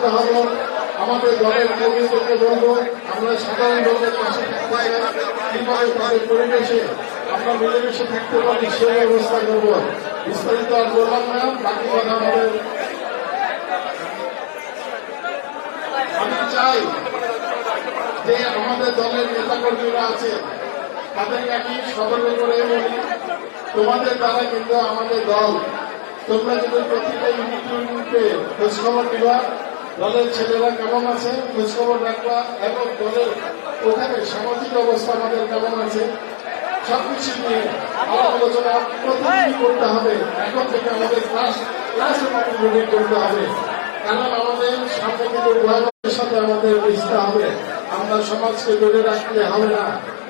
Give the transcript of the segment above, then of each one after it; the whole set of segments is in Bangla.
করতে হবে। আমাদের দলের কর্মীদেরকে বলবো আমরা সাধারণ লোকের পাশে থাকতে চাই, কিভাবে তাদের পরিবেশে আমরা মিলেমিশে থাকতে পারি সে ব্যবস্থা করবো। বিস্তারিত আর বললাম না, বাকি কথা আমাদের। আমি চাই যে আমাদের দলের নেতাকর্মীরা আছে তাদেরকে আমি সতর্ক করে বলি, তোমাদের দ্বারা কিন্তু আমাদের দল, তোমরা যদি প্রতিটা ইউনিটে খোঁজখবর নিবা, দলের ছেলেরা কেমন আছে খোঁজখবর রাখবা, এবং দলের ওখানে সামাজিক অবস্থা আমাদের কেমন আছে সবকিছু নিয়ে আলাপ আলোচনা প্রতিদিন করতে হবে। এখন থেকে আমাদের ক্লাসে কন্ট্রিবিউট করতে হবে, কারণ আমাদের সামনে কিন্তু ভয়াবহের সাথে আমাদের মিশতে হবে। আমরা সমাজকে ধরে রাখলে হবে না,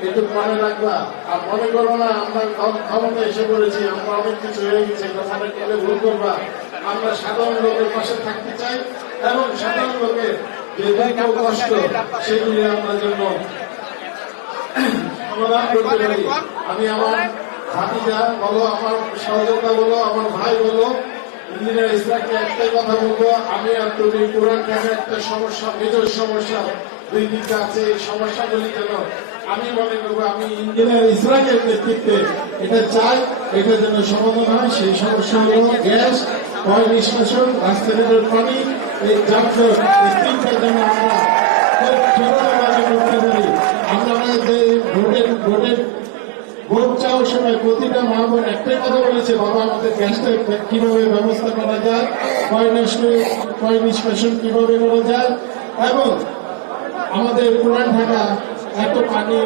একটু মনে রাখবা। আর মনে করো না আমরা ক্ষমতা এসে পড়েছি, আমরা অনেক কিছু হয়ে গেছে, মনে করলে ভুল করবা। আমরা সাধারণ লোকের পাশে থাকতে চাই এবং সাধারণ লোকের যে দুঃখ কষ্ট সেগুলি আমরা জন্য সমাধান করতে পারি। আমি আমার ভাতিজা বলো, আমার সহযোগিতা বলো, আমার ভাই বলো, ইঞ্জিনিয়ার ইসলামকে একটাই কথা বলবো, আমি আর তুমি পুরান ঢাকার একটা সমস্যা, মেজর সমস্যা দুই দিকে আছে। এই সমস্যাগুলি কেন আমি মনে করবো আমি ইঞ্জিনিয়ার ইসলামের নেতৃত্বে এটা চাই, এটা যেন সমাধান হয়। সেই সমস্যাগুলো গ্যাস, পয় নিষ্কাশন, রাস্তাঘাটের পানি, এই যানজট, এই তিনটা যেন আমরা খুব ছোটভাবে করতে পারি। আমরা যে ভোট চাওয়ার সময় প্রতিটা মা বোন একটাই কথা বলেছে, বাবা আমাদের গ্যাসটা কিভাবে ব্যবস্থা করা যায়, পয় নিষ্কাশন কিভাবে করা যায়, এবং আমাদের পুরান ঢাকা এত পানি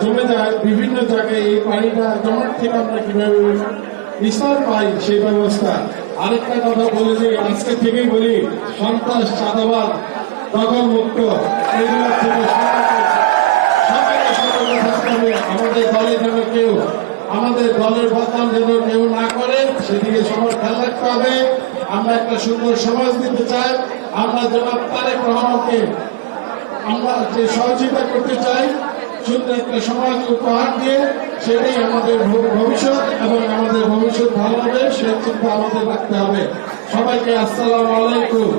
জমে যায় বিভিন্ন জায়গায়, এই পানিটা জমার থেকে আমরা কিভাবে নিস্তার পাই সেই ব্যবস্থা। আরেকটা কথা বলে যে আজকে থেকেই বলি, সন্ত্রাস, চাঁদাবাদ, দখল মুক্ত এইগুলোর থেকে সবাইকে সতর্ক থাকতে হবে। আমাদের দলে যেন কেউ, আমাদের দলের বদনাম যেন কেউ না করে সেদিকে সবার খেয়াল রাখতে হবে। আমরা একটা সুন্দর সমাজ দিতে চাই। আমরা জনাব তারেক রহমানকে আমরা যে সহযোগিতা করতে চাই, সুন্দর একটা সমাজ উপহার দিয়ে, সেটাই আমাদের ভবিষ্যৎ, এবং আমাদের ভবিষ্যৎ ভালো হবে সে চিন্তা আমাদের রাখতে হবে। সবাইকে আসসালামু আলাইকুম।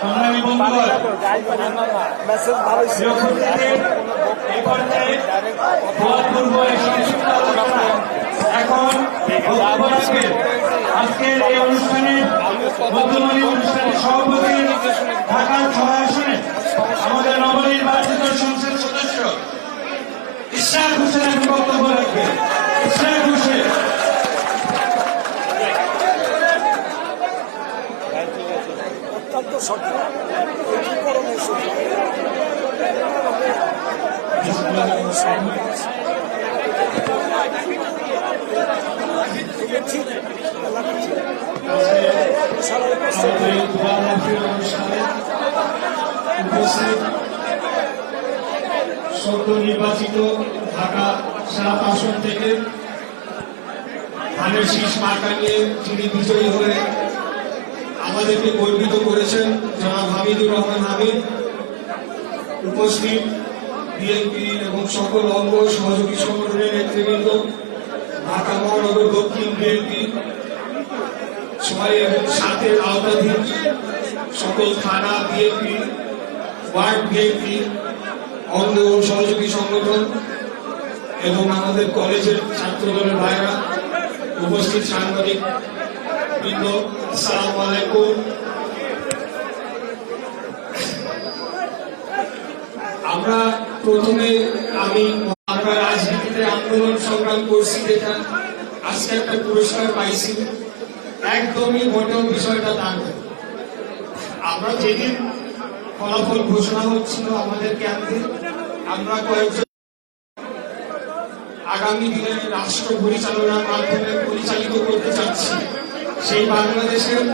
সংগ্রামী বন্ধুগণ, এখন আজকের এই অনুষ্ঠানে বর্তমানে অনুষ্ঠানের সভাপতি ঢাকার 6 আসনে আমাদের নবনির্বাচিত সংসদ সদস্য ইশরাক হোসেন বক্তব্য রাখবেন। ইশরাক হোসেন। সদ্য নির্বাচিত ঢাকা 7 আসন থেকে ধানের শীষ মার্কা নিয়ে যিনি বিজয়ী হয়ে আমাদেরকে গর্বিত করেছেন, জনাব হামিদুর রহমান হামিদ, উপস্থিত বিএনপি এবং সকল অঙ্গ সহযোগী সংগঠনের নেতৃবৃন্দ, ঢাকা মহানগর দক্ষিণ বিএনপি, সাথের আওতাধীন সকল থানা বিএনপি, ওয়ার্ড বিএনপি, অঙ্গ সহযোগী সংগঠন এবং আমাদের কলেজের ছাত্রদলের ভাইরা, উপস্থিত সাংবাদিক বৃন্দ, আসসালামু আলাইকুম। আমরা প্রথমে আমরা রাজনীতিতে আন্দোলন সংগ্রাম করছি দেখা আজকে একটা পুরস্কার পাইছি, একদমই মোটেও বিষয়টা তা নয়। আমরা যেদিন ফলাফল ঘোষণা হচ্ছিল আমাদের ক্যাম্পে, আমরা কয়েকজন আগামী দিনে রাষ্ট্র পরিচালনার মাধ্যমে পরিচালিত করতে চাচ্ছি সেই বাংলাদেশের।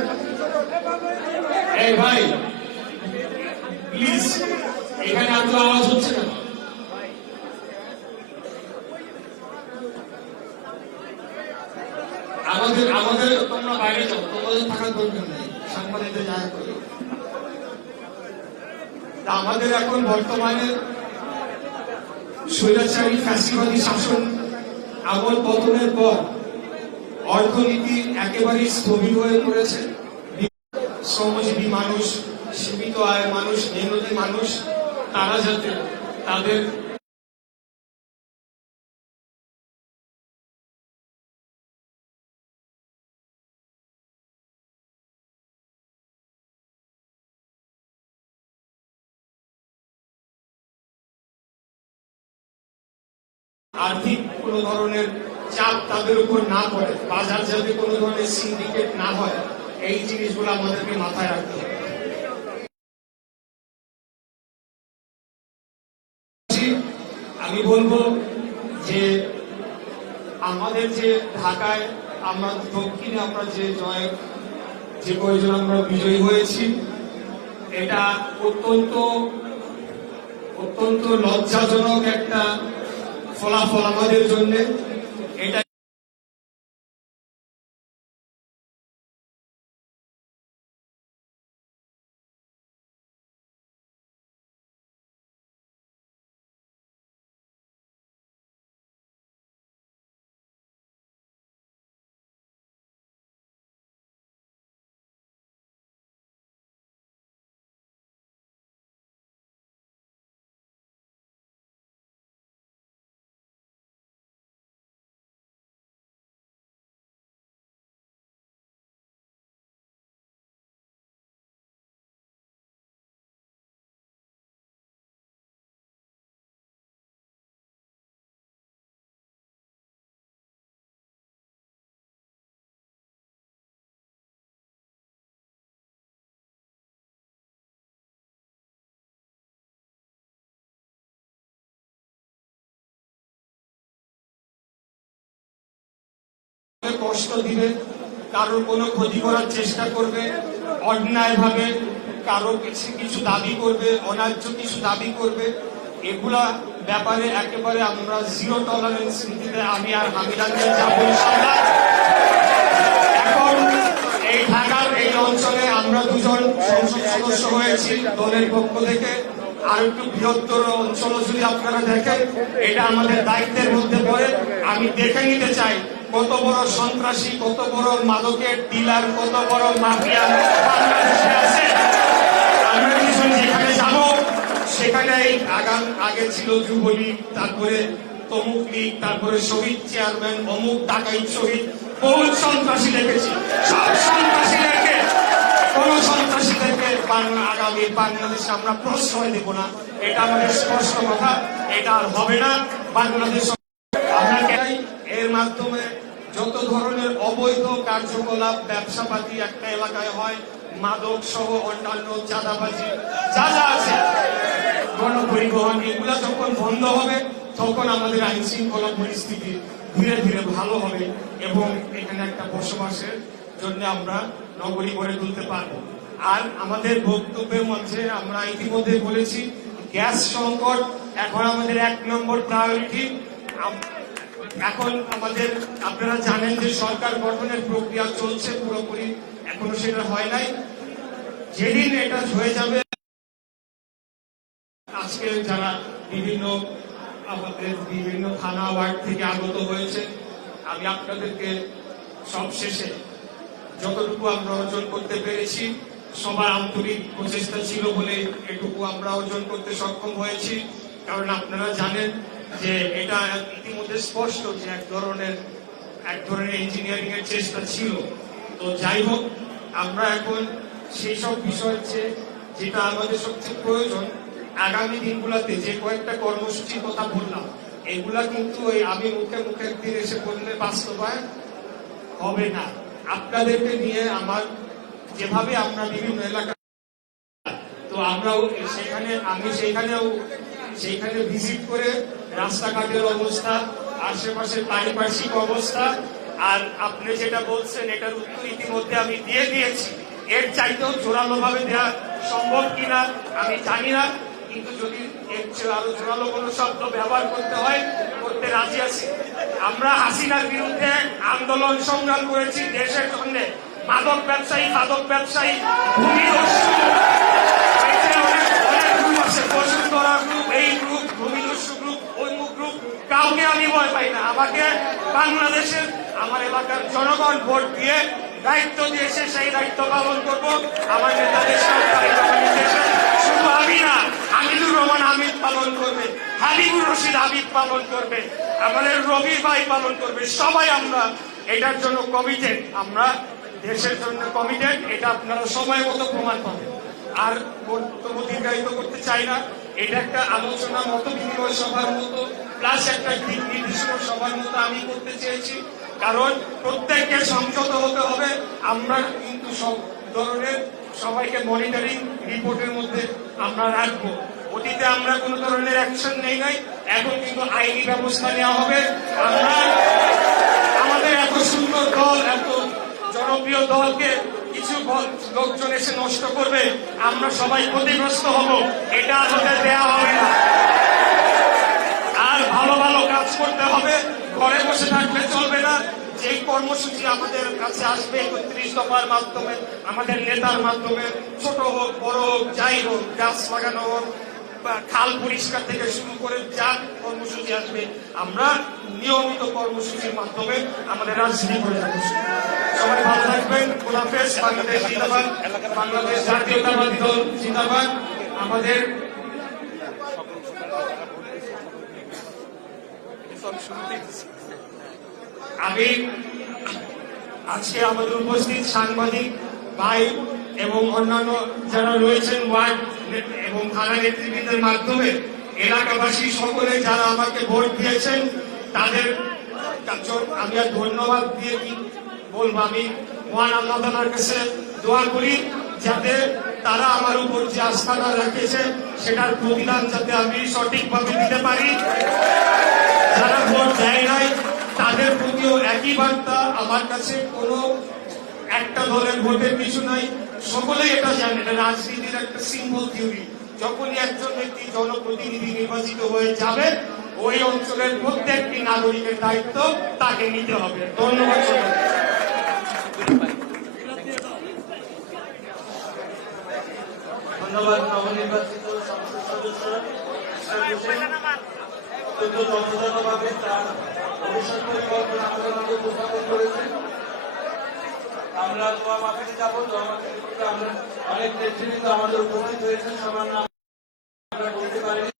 এই ভাই প্লিজ, এখানে এত আওয়াজ হচ্ছে না। আমাদের তোমরা বাইরে যাও, তোমাদের থাকার দরকার নেই, সাংবাদিকদের জায়গা করে। আমাদের এখন বর্তমানে স্বৈরাচারী ফ্যাসিবাদী শাসন আমল পতনের পর অর্থনীতি একেবারেই স্থবির হয়ে পড়েছে। শ্রমজীবী মানুষ, সীমিত আয়ের মানুষ, নিম্নদের মানুষ, তারা যাতে তাদের আর্থিক কোন ধরনের চাপ তাদের উপর না পড়ে, বাজার যাতে কোনো ধরনের সিন্ডিকেট না হয়, এই জিনিসগুলো আমাদেরকে মাথায় রাখতে হবে। আমি বলবো যে আমাদের যে ঢাকায় আমরা দক্ষিণে আমরা যে কয়েকজন আমরা বিজয়ী হয়েছি, এটা অত্যন্ত লজ্জাজনক একটা ফলাফল আমাদের জন্য। এটা কষ্ট দিবে, কারোর কোনো ক্ষতি করার চেষ্টা করবে, অন্যায় ভাবে কারো কিছু দাবি করবে, অন্যায্য কিছু দাবি করবে, এগুলা ব্যাপারে একেবারে আমরা জিরো টলারেন্স নীতিতে আমি আর হামিদানদের যাবো ইনশাআল্লাহ। এখন এই ঢাকার এই অঞ্চলে আমরা দুজন সংসদ সদস্য হয়েছি দলের পক্ষ থেকে। আর একটু বৃহত্তর অঞ্চল যদি আপনারা দেখেন, এটা আমাদের দায়িত্বের মধ্যে পড়ে। আমি দেখে নিতে চাই কত বড় সন্ত্রাসী, কত বড় মাদকের ডিলার, কত বড় মাফিয়া বাংলাদেশে আছে। আমরা দুজন যেখানে যাব সেখানে আগে ছিল যুবলীগ, তারপরে তমুক লীগ, তারপরে শহীদ চেয়ারম্যান, অমুক ডাকাইত শহীদ, বহু সন্ত্রাসী দেখেছি। সব সন্ত্রাসীদেরকে, কোন সন্ত্রাসীদেরকে আগামী বাংলাদেশে আমরা প্রশ্রয় দেব না, এটা আমাদের স্পষ্ট কথা। এটা আর হবে না বাংলাদেশ। আমরা এর মাধ্যমে যত ধরনের অবৈধ কার্যকলাপ, ব্যবসাপাতি একটা এলাকায় হয়, মাদক সহ অন্যান্য চাঁদাবাজি যা যা আছে, গণপরিবহন, এগুলা যখন বন্ধ হবে তখন আমাদের আইন শৃঙ্খলা পরিস্থিতি ধীরে ধীরে ভালো হবে এবং এখানে একটা বসবাসের জন্য আমরা নগরী গড়ে তুলতে পারবো। আর আমাদের বক্তব্যের মধ্যে আমরা ইতিমধ্যে বলেছি, গ্যাস সংকট এখন আমাদের 1 নম্বর প্রায়োরিটি। এখন আমাদের, আপনারা জানেন যে সরকার গঠনের প্রক্রিয়া চলছে, পুরোপুরি এখনো সেটা হয় নাই। যেদিন এটা হয়ে যাবে, আজকে যারা আমাদের বিভিন্ন থানা ওয়ার্ড থেকে আগত হয়েছে, আমি আপনাদেরকে সবশেষে যতটুকু আমরা অর্জন করতে পেরেছি, সবার আন্তরিক প্রচেষ্টা ছিল বলে এটুকু আমরা অর্জন করতে সক্ষম হয়েছি। কারণ আপনারা জানেন যে এটা ইতিমধ্যে স্পষ্ট যে এক ধরনের ইঞ্জিনিয়ারিং এর চেষ্টা ছিল। তো যাই হোক, আমরা এখন সেই সব বিষয় যেটা আমাদের সবচেয়ে প্রয়োজন, আগামী দিনগুলোতে যে কয়েকটা কর্মসূচির কথা বললাম, এগুলা কিন্তু আমি মুখে মুখে একদিন এসে বললে বাস্তবায়ন হবে না। আপনাদেরকে নিয়ে আমার যেভাবে আমরা বিভিন্ন এলাকা, তো আমরাও সেইখানে ভিজিট করে রাস্তাঘাটের অবস্থা, আশেপাশের পারিপার্শ্বিক অবস্থা, আর আপনি যেটা বলছেন এটার উত্তর ইতিমধ্যে আমি দিয়ে দিয়েছি। এর চাইতেও জোরালো ভাবে দেওয়া সম্ভব কিনা আমি জানি না, কিন্তু যদি এর চেয়ে আরো জোরালো কোনো শব্দ ব্যবহার করতে হয়, করতে রাজি আছি। আমরা হাসিনার বিরুদ্ধে আন্দোলন সংগ্রাম করেছি দেশের জন্য। মাদক ব্যবসায়ী, ভূমিদস্যু, অনেক গ্রুপ আছে, বসুন্ধরা গ্রুপ, এই গ্রুপ, ভূমিদস্যু গ্রুপ, অমুক গ্রুপ, কাউকে আমি ভয় পাই না। আমাকে বাংলাদেশের, আমার এলাকার জনগণ ভোট দিয়ে দায়িত্ব দিয়েছে সেই দায়িত্ব পালন করব। আমার নেতাদের সরকারি নির্দেশে শুধু আমি না, হামিদুর রহমান হামিদ পালন করবে, হাবিবুর রশিদ হাবিব পালন করবে, আমাদের রবি ভাই পালন করবে। সবাই আমরা এটার জন্য কমিটেড, আমরা দেশের জন্য কমিটেড। এটা আপনারা সময় মতো প্রমাণ পাবেন। আর বক্তব্য দীর্ঘায়িত করতে চাই না। এটা একটা আলোচনা মত বিনিময় সভার মতো, প্লাস একটা দিক নির্দেশনা সভার মতো আমি করতে চেয়েছি। কারণ প্রত্যেককে সংযত হতে হবে। আমরা কিন্তু সব ধরনের সবাইকে মনিটরিং রিপোর্টের মধ্যে আমরা রাখবো। অতীতে আমরা কোন ধরনের অ্যাকশন নেই নাই, এখন কিন্তু আইনি ব্যবস্থা নেওয়া হবে। আমরা আমাদের এত সুন্দর দল, এত জনপ্রিয় দলকে কিছু লোকজন এসে নষ্ট করবে, আমরা সবাই ক্ষতিগ্রস্ত হব। এটা আমাদের দেওয়া হবে না। আর ভালো ভালো কাজ করতে হবে, ঘরে বসে থাকলে চলবে না। যে কর্মসূচি আমাদের কাছে আসবে 31 দফার মাধ্যমে, আমাদের নেতার মাধ্যমে, ছোট হোক বড় হোক যাই হোক, গাছ লাগানো হোক বা খাল পরিষ্কার থেকে শুরু করে যা কর্মসূচি আসবে, আমরা নিয়মিত কর্মসূচির মাধ্যমে আমাদের রাজনীতি করে যাবো। সবাই ভালো থাকবেন। খোদাফেজ। বাংলাদেশ জিন্দাবাদ, বাংলাদেশ জাতীয়তাবাদী দল জিন্দাবাদ। আমাদের আমি আজকে আমাদের উপস্থিত সাংবাদিক ভাই এবং অন্যান্য যারা রয়েছেন ওয়ার্ড এবং থানা নেতৃবৃন্দের মাধ্যমে এলাকাবাসী সকলে যারা আমাকে ভোট দিয়েছেন তাদের আমি আর ধন্যবাদ দিয়ে কি বলবো। আমি মহান আল্লাহ তাআলার কাছে দোয়া করি যাতে তারা আমার উপর যে আস্থাটা রাখেছে সেটার প্রতিদান যাতে আমি সঠিকভাবে দিতে পারি। যারা ভোট দেয় নাই তাদের প্রতিও একই বার্তা আমার কাছে। কোনো একটা দলের ভোটের কিছু নাই, সকলেই এটা জানে। এটা রাজনীতির একটা সিম্বল থিওরি। যখনই একজন ব্যক্তি জনপ্রতিনিধি নির্বাচিত হয়ে যাবে, ওই অঞ্চলের প্রত্যেকটি নাগরিকের দায়িত্ব তাকে নিতে হবে। ধন্যবাদ। ধন্যবাদ নবনির্বাচিত সংসদ সদস্য যথাযথভাবে তার ভবিষ্যৎ পরিকল্পনা আমাদের মধ্যে উপস্থাপন করেছেন। আমরা দোয়া মাহফিলে যাব। দোয়া মাহফিলে করতে আমরা অনেক নেতৃবৃন্দ আমাদের উপস্থিত হয়েছেন, সবার নাম আমরা বলতে পারিনি।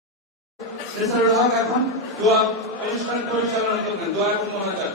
এছাড়া হক এখন দোয়া অনুষ্ঠান পরিচালনা করবেন দোয়া এবং মহাজার।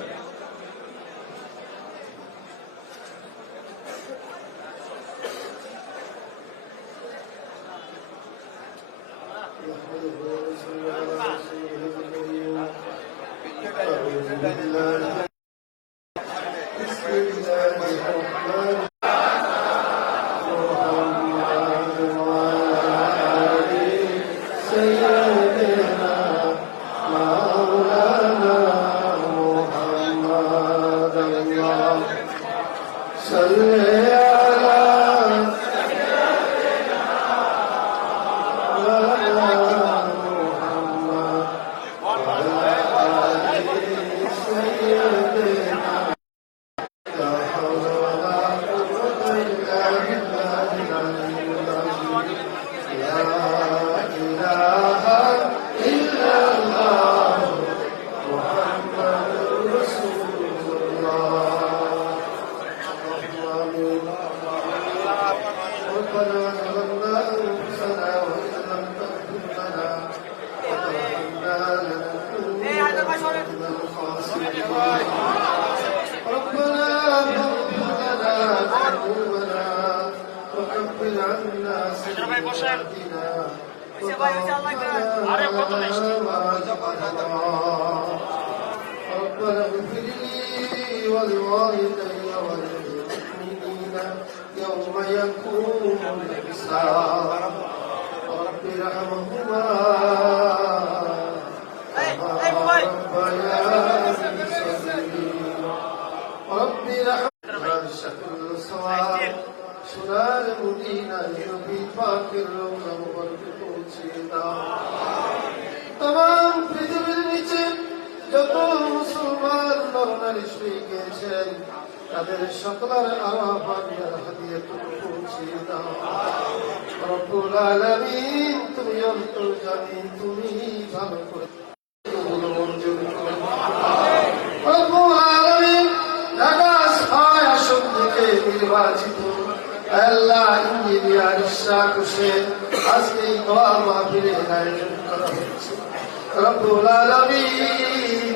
ربنا اغفر لي ولوالدي وللمؤمنين يوم يقوم الحساب رب ارحمهما كما ربياني صغيرا رب ارحمهما الشكر الصواب সোনার মদিনায় নবী পাকের রওজা মুবারক পৌঁছে দাও। तमाम পৃথিবীর নিচে যত মুসলমান নরনারী শুয়ে গেছেন তাদের সকলের আহ্বানের হাদিয়া পৌঁছে দাও। রব্বুল আলামিন তুমি অন্তর্যামী, তুমি ভালো করে মঞ্জুর করো। রব্বুল আলামিন ঢাকা 6 আসন থেকে নির্বাচিত আল্লাহ ইঞ্জিনিয়ার ইশরাক হোসেন আজকে এই দোয়া মাহফিলের আয়োজন করা হয়েছে। রব্বুল আলামিন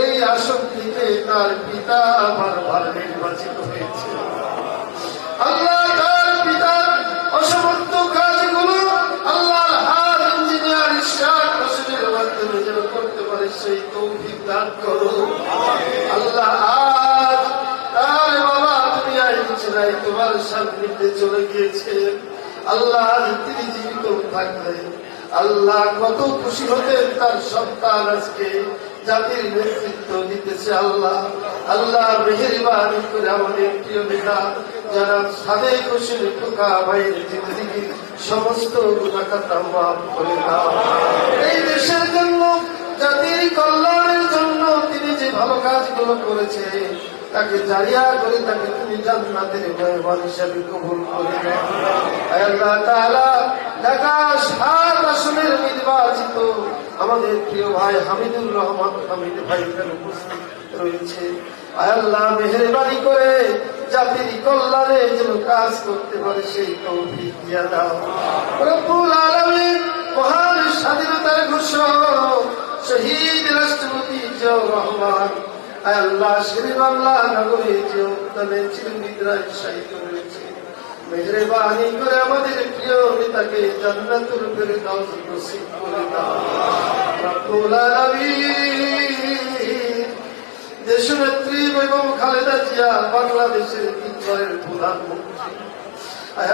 এই আসক্তিতে তার পিতা বারবার নির্বাচিত হয়েছে। আল্লাহ তার পিতার অসমর্থ কাজগুলো আল্লাহর হাত ইঞ্জিনিয়ার ইশরাক হোসেনের মাধ্যমে যেন করতে পারে সেই তৌফিক দান করো। আল্লাহ আজ তার বাবা দুনিয়ায় বেঁচে নাই, তোমার সান্নিধ্যে চলে গিয়েছে। আল্লাহ তিনি জীবিত থাকলেন আল্লাহ কত খুশি হতেন তার সন্তান আজকে জাতির নেতৃত্ব দিতেছে। আল্লাহ আল্লাহ মেহেরবানি করে আমাদের প্রিয় নেতা যারা সাদেক হোসেন খোকা ভাইয়ের জিন্দেগির সমস্ত গুনাহটা মাফ করে দাও। এই দেশের জন্য জাতির কল্যাণের জন্য তিনি যে ভালো কাজগুলো করেছে তাকে জারিয়া করে তাকে তুমি জান্নাতের মেহমান হিসাবে কবুল করে দাও। আল্লাহ তাআলা ঢাকা ৭ আসনের নির্বাচিত আমাদের প্রিয় ভাই হামিদুর রহমান হামিদ ভাই এখানে উপস্থিত রয়েছে। আল্লাহ মেহেরবানি করে জাতির কল্যাণে যেন কাজ করতে পারে সেই তৌফিক দিয়া দাও। রব্বুল আলামিন মহান স্বাধীনতার ঘোষক শহীদ রাষ্ট্রপতি জিয়াউর রহমান আল্লাহ শেরে বাংলা নগরী যে উদ্যানে চিরনিদ্রায় শায়িত রয়েছে, মেহেরবানি করে আমাদের প্রিয় নেতাকে জান্নাতুল ফেরদাউস নসিব করে দাও। রব্বুল আলামিন দেশনেত্রী বেগম খালেদা জিয়া বাংলাদেশের ৩ প্রধানমন্ত্রী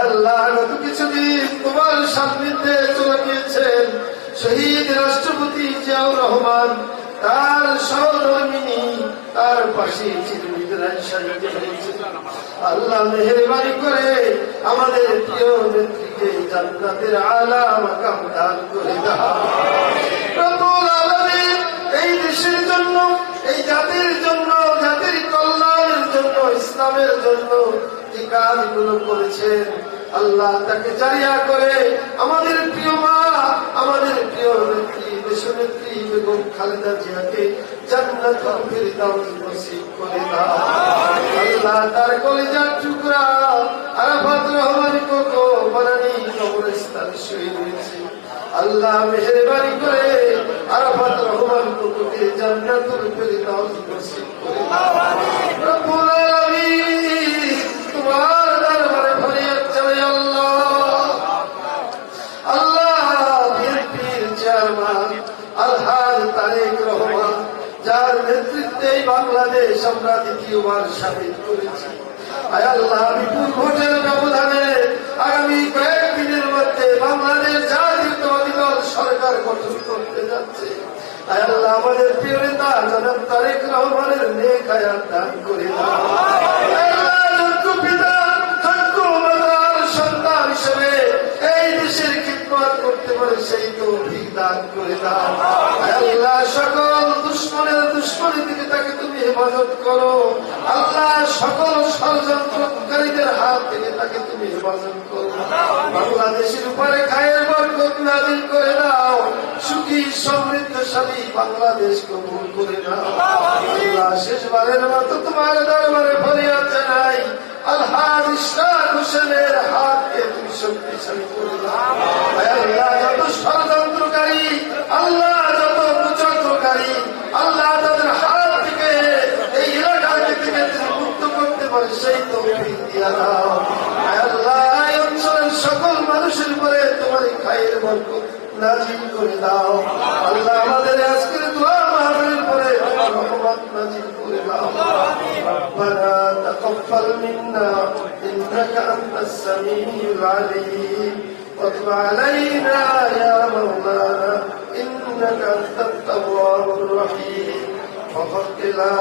আল্লাহ গত কিছুদিন তোমার সান্নিধ্যে চলে গিয়েছেন শহীদ রাষ্ট্রপতি জিয়াউর রহমান, তার সহধর্মিনী তার পাশে চিরনিদ্রায় শায়িত হয়েছে। আল্লাহ মেহেরবানি করে আমাদের প্রিয় নেত্রীকে জান্নাতের আলা মাকাম দান করে দাও। রব্বুল আলামিন এই দেশের জন্য, এই জাতির জন্য, জাতির কল্যাণের জন্য, ইসলামের জন্য যে কাজগুলো করেছেন আল্লাহ তাকে জারিয়া করে আমাদের প্রিয় মা, আমাদের প্রিয় নেত্রী দেশনেত্রী বেগম খালেদা জিয়াকে জান্নাতুল ফেরদাউস নসিব করে দাও। আল্লাহ তার কলিজার টুকরা আরাফাত রহমান কোকো বানানি কবরস্থানে শুয়ে রয়েছে। আল্লাহ মেহেরবানি করে আরাফাত রহমান কোকোকে জান্নাতুল ফেরদাউস নসিব করে দাও। রব্বুল আলামিন তোমার দরবারে ফরিয়াদ জানাই আল্লাহ। আল্লাহ বিএনপির চেয়ারম্যান আলহাজ তারেক রহমান যার নেতৃত্বে বাংলাদেশ আমরা দ্বিতীয়বার স্বাধীন করেছি, আয় আল্লাহ বিপুল ভোটের ব্যবধানে আগামী কয়েকদিনের মধ্যে বাংলাদেশ জাতীয়তাবাদী দল সরকার গঠন করতে যাচ্ছে। আয় আল্লাহ আমাদের প্রিয় নেতা জনাব তারেক রহমানের নেক হায়াত দান করে দাও। আয় আল্লাহ যোগ্য পিতা যোগ্য মাতার সন্তান হিসেবে এই দেশের খিদমত করতে পারে সেই তৌফিক দান করে দাও। আয় আল্লাহ সকল দুশ্মনের দুশ্মনী থেকে তাকে তুমি হেফাজত করো। আল্লাহ সকল ষড়যন্ত্রকারীদের হাত থেকে তাকে তুমি হেফাজত করো। বাংলাদেশের উপরে খায়ের বরকত নাযিল করে দাও। সুখী সমৃদ্ধশালী বাংলাদেশ কবুল করে নাও। আল্লাহ শেষবারের মতো তোমার দরবারে ফরিয়াদ জানাই, আলহাজ ইশরাক হোসেনের হাতকে তুমি শক্তিশালী করে দাও। আল্লাহ যত ষড়যন্ত্রকারী, আল্লাহ যত কুচক্রকারী, আল্লাহ তাদের হাত থেকে এই এলাকার থেকে মুক্ত করতে পারে সেই তৌফিক দিয়া দাও। আল্লাহ এই অঞ্চলের সকল মানুষের উপরে তোমার খায়ের বরকত নাযিল করে দাও। আল্লাহ আমাদের আজকের দোয়া মাহফিলের পরে তোমার রহমত নাযিল করে দাও। রব্বানা তাকাব্বাল মিন্না ইন্নাকা আনতাস সামিউল আলিম ওয়া তুব আলাইনা ইয়া মাওলানা ইন্নাকা আনতাত তাওয়াবুর রহিম। وقل لا